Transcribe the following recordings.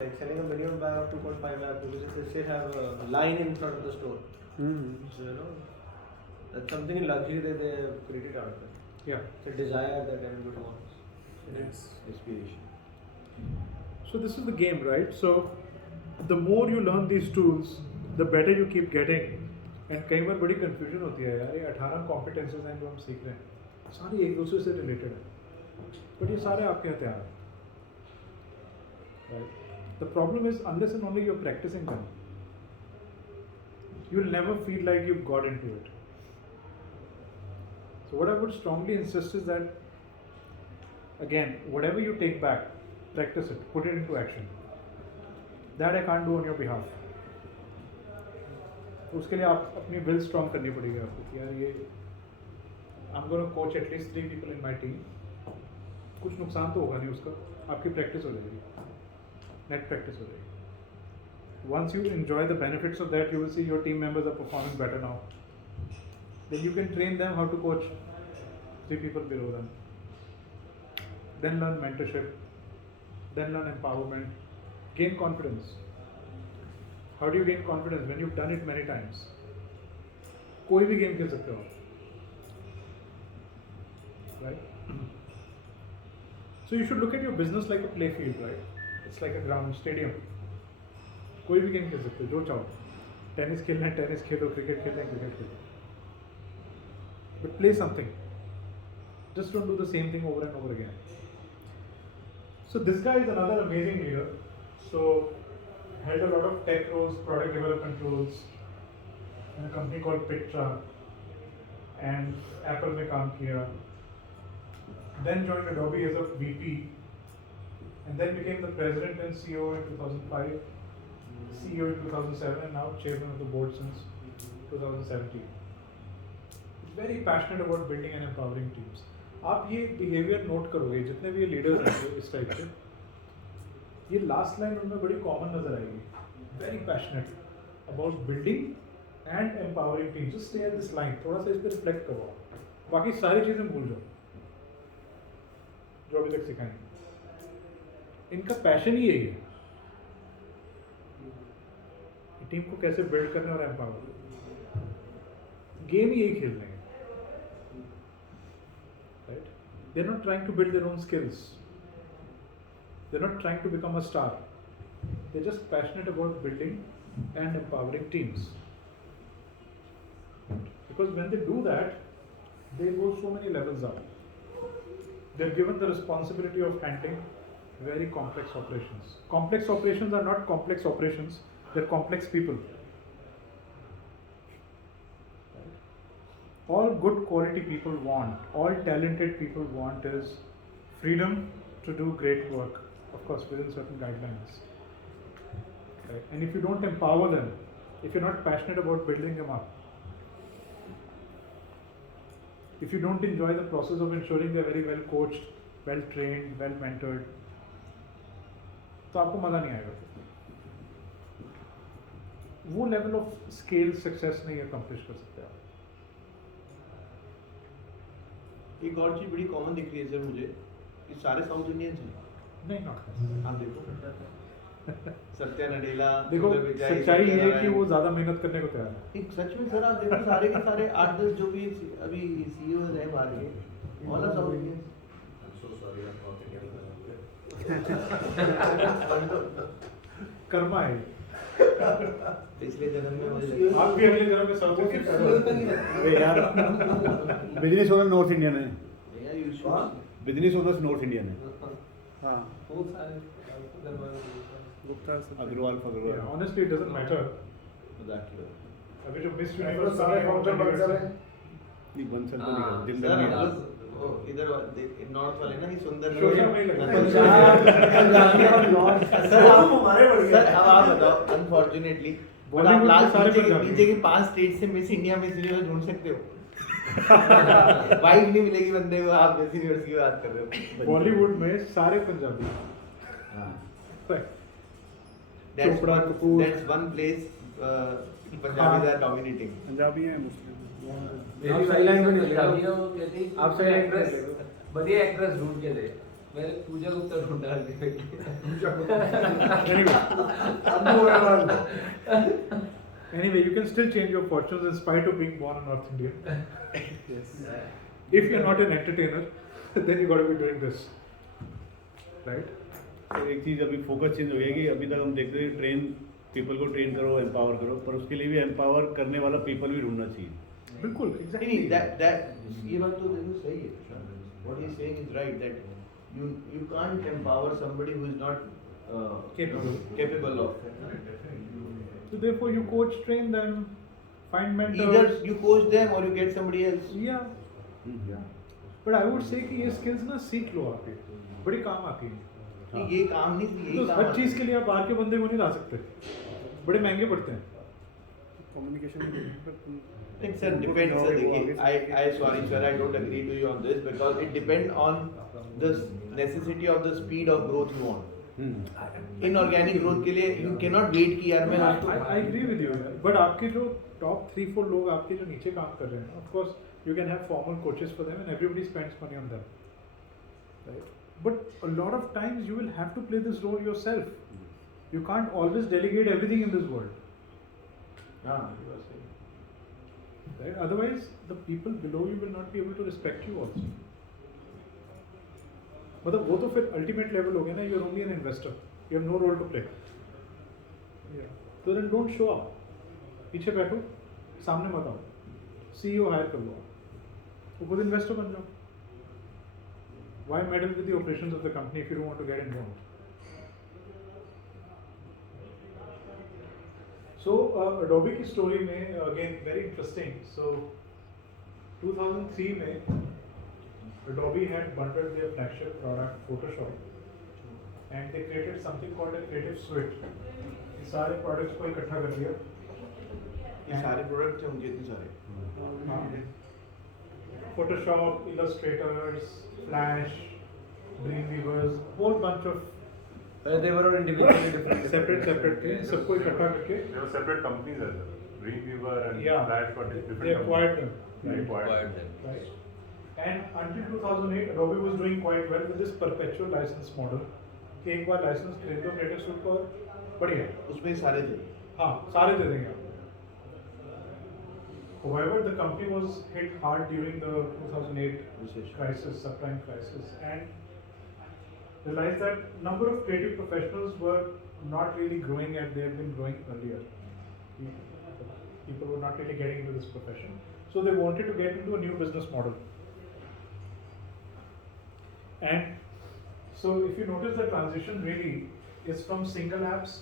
Like selling a minimum bag of 2.5 lakh because they still have a line in front of the store. So that's something in luxury that they have created out of it. Yeah. It's a desire that everybody wants. Yes. Aspiration. So this is the game, right? So the more you learn these tools, the better you keep getting. And कई बार बड़ी confusion होती है यार, ये 18 competencies हैं जो हम सीख रहे हैं, सारी एक दूसरे से related हैं, but ये सारे आपके हथियार हैं, right? The problem is unless and only you're practicing them, you'll never feel like you've got into it. So what I would strongly insist is that, again, whatever you take back, practice it, put it into action. That I can't do on your behalf. उसके लिए आप अपनी will strong करनी पड़ेगी आपको कि यार ये I'm going to coach at least 3 people in my team. कुछ नुकसान तो होगा नहीं उसका, आपकी practice हो जाएगी, net practice हो जाएगी. Once you enjoy the benefits of that, you will see your team members are performing better now. Then you can train them how to coach 3 people below them. Then learn mentorship, then learn empowerment, gain confidence. How do you gain confidence? When you've done it many times. कोई भी game खेल सकते हो, right? So you should look at your business like a play field, right? It's like a ground, stadium. कोई भी game खेल सकते हो, जो चाहो. टेनिस खेलना है टेनिस खेलो, क्रिकेट खेलना है cricket Khelo. But play something. Just don't do the same thing over and over again. So this guy is another amazing leader. So held a lot of tech roles, product development roles in a company called Pictra, and Apple में काम किया. Then joined Adobe as a VP, and then became the president and CEO in 2005, CEO in 2007, and now chairman of the board since 2017. Very passionate about building and empowering teams. आप ये behavior note करोगे जितने भी ये leaders हैं इस type के, ये last line उनमें बड़ी common नजर आएगी. Very passionate about building and empowering teams. Just stay at this line. थोड़ा सा इस पे reflect करो. बाकी सारी चीजें भूल जाओ जो अभी तक सिखाएंगे. इनका passion ही यही है. टीम को कैसे build करना और empower. गेम ही यही खेल रहे हैं. Right? They're not trying to build their own skills. They're not trying to become a star. They're just passionate about building and empowering teams. Because when they do that, they go so many levels up. They're given the responsibility of handling very complex operations. Complex operations are not complex operations, they're complex people. All good quality people want, all talented people want is freedom to do great work, of course within certain guidelines. Right? And if you don't empower them, if you're not passionate about building them up, if you don't enjoy the process of ensuring they're very well coached, well trained, well mentored, तो आपको मजा नहीं आएगा. वो level of scale success नहीं accomplish कर सकते आप. एक और चीज बड़ी कॉमन दिख रही है सर मुझे कि सारे साउथ इंडियंस हैं. नहीं not हाँ देखो सत्या नडेला. देखो सच्चाई ये है कि वो ज्यादा मेहनत करने को तैयार है. एक सच में सर आप देखो सारे के सारे 8-10 जो भी अभी सीईओ रहे बाहर के ऑल आर साउथ इंडियंस. कर्मा है. पिछले जन्म में मुझे आप भी अगले जन्म में साउथ इंडियन अरे यार बिजनेस ओनर नॉर्थ इंडियन है. भैया you business owner north Indian है. हाँ बहुत सारे अग्रवाल फग्रवाल. Honestly it doesn't matter. Exactly. अभी जो मिस यूनिवर्स सारे फाउंडर बंसर है. नहीं बंसर तो हाँ, नहीं जिंदगी सर, में बस वो इधर नॉर्थ वाले ना ये सुंदर शोषा में ही लगे. सर अब आप बताओ अनफॉर्चुनेटली बॉलीवुड में सारे पंजाबी. नीचे के 5 स्टेट से मिस इंडिया मिस यूनिवर्स ढूंढ सकते हो. वाइफ नहीं मिलेगी बंदे को, आप मिस यूनिवर्स की बात कर रहे हो. बॉलीवुड में सारे पंजाबी. हाँ. Chopra, Kapoor. That's one place Punjabis are dominating. Punjabi है मुस्लिम. मेरी वाइफ पंजाबी है, वो कहती आप सही लाइन पे बढ़िया एक्ट्रेस ढूंढ के दे. मैंने पूजा गुप्ता ढूंढा Anyway, you can still change your fortunes in spite of being born a North Indian. Yes. If you're not an entertainer, then you got to be doing this, right? तो एक चीज़ अभी focus change हो गया कि अभी तक हम देखते थे ट्रेन पीपल को ट्रेन करो एम्पावर करो, पर उसके लिए भी एम्पावर करने वाला पीपल भी ढूंढना चाहिए। बिल्कुल, नहीं exactly. that ये बात तो देखो सही है। What he's saying is right that you can't empower somebody who is not capable of. So therefore, you coach, train them, find mentors. Either you coach them or you get somebody else. Yeah. Yeah. But I would say कि ये skills ना सीख लो आके, बड़ी काम आती हैं। नहीं, ये काम नहीं यही तो काम हर चीज़ के लिए आप बाहर के बंदे को नहीं ला सकते, बड़े महंगे पड़ते हैं। It sir depends sir देखिए I sorry sir I don't agree to you on this because it depends on the necessity of the speed of growth you want. Inorganic growth के लिए you cannot wait कि यार मैं I agree with you, but आपके जो top 3-4 लोग आपके जो नीचे काम कर रहे हैं, of course you can have formal coaches for them and everybody spends money on them, right? But a lot of times you will have to play this role yourself. You can't always delegate everything in this world, right? Otherwise the people below you will not be able to respect you also. मतलब वो तो फिर ultimate level हो गया ना, you're only an investor, you have no role to play. Yeah. So then don't show up. पीछे बैठो, सामने मत आओ, CEO हायर कर लो, वो खुद इन्वेस्टर बन जाओ. Why meddle with the operations of the company if you don't want to get involved? So Adobe की story में again very interesting. So 2003 में Adobe had bundled their flagship product Photoshop, and they created something called a creative suite. ये सारे products को इकट्ठा कर दिया. ये सारे प्रोडक्ट थे उनके इतने सारे Photoshop, Illustrators, Flash, Dreamweavers, whole bunch of they were all individually different separate थे, सबको इकट्ठा करके They were separate companies as well. Dreamweaver and Yeah. Flash were different they acquired them. They Right? acquired them. Right. And until 2008, Adobe was doing quite well with this perpetual license model. कि एक बार license खरीद लो Creative Suite को, बढ़िया. उसमें सारे थे हाँ, सारे दे देंगे आपको. However, the company was hit hard during the 2008 crisis, subprime crisis, and realized that number of creative professionals were not really growing as they had been growing earlier. People were not really getting into this profession, so they wanted to get into a new business model. And so, if you notice, the transition really is from single apps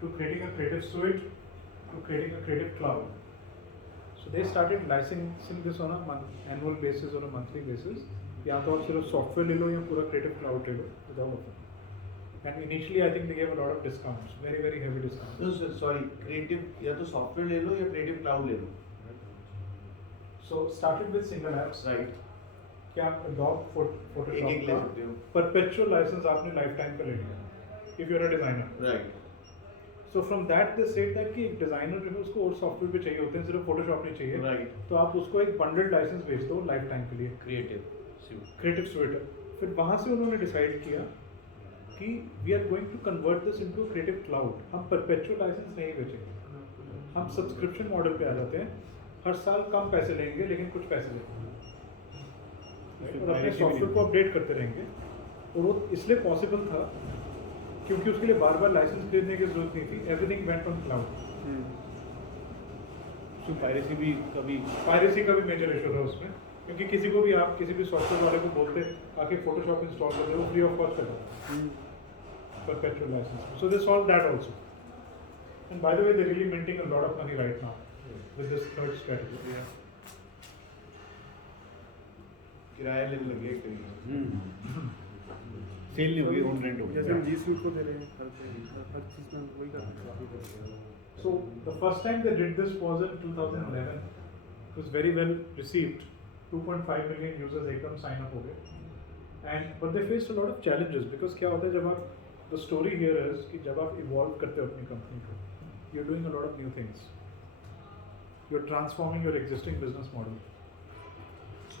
to creating a creative suite to creating a creative cloud. So they started licensing this on a annual basis or a monthly basis. या तो आप सिर्फ software ले लो या पूरा creative cloud ले लो, without offer. And initially I think they gave a lot of discounts, very very heavy discounts. No sorry creative या तो सॉफ्टवेयर ले लो या क्रिएटिव क्लाउड ले लो. So started with single apps. Right. क्या आप Adobe Photoshop एक ले सकते हो. perpetual license आपने lifetime का ले लिया, if you're a designer. Right. So from that they said that कि एक designer जो है उसको और सॉफ्टवेयर भी चाहिए होते हैं, सिर्फ Photoshop नहीं चाहिए. Right. तो आप उसको एक bundled license बेच दो lifetime के लिए. Creative suite. फिर वहाँ से उन्होंने डिसाइड किया कि we are going to convert this into creative cloud. हम परपेचुअल लाइसेंस नहीं बेचेंगे, हम सब्सक्रिप्शन मॉडल पे आ जाते हैं. हर साल कम पैसे लेंगे लेकिन कुछ पैसे लेंगे और अपने सॉफ्टवेयर को अपडेट करते रहेंगे. और वो इसलिए पॉसिबल था क्योंकि उसके लिए बार बार लाइसेंस खरीदने की जरूरत नहीं थी. Everything went on cloud. तो पायरेसी का भी मेजर इशू था उसमें, क्योंकि किसी को भी आप किसी भी सॉफ्टवेयर वाले को बोलते आके फोटोशॉप इंस्टॉल कर दे, वो फ्री ऑफ कॉस्ट करता perpetual license. So they solve that also. And by the way they really minting a lot of money right now with this third strategy. किराया लेने लगे कहीं. सेल नहीं होगी, ओन रेंट होगी. जैसे हम जी सूट को दे रहे हैं हर चीज़ में वही करना है. So the first time they did this was in 2011. It was very well received. 2.5 million users एकदम sign up हो गए. And but they faced a lot of challenges because क्या होता है जब आप the story here is कि जब आप evolve करते हो अपनी company को, you're doing a lot of new things. You're transforming your existing business model.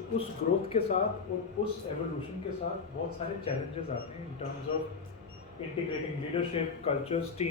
तो उस ग्रोथ के साथ और उस एवोल्यूशन के साथ बहुत सारे चैलेंजेस आते हैं in terms of integrating leadership cultures team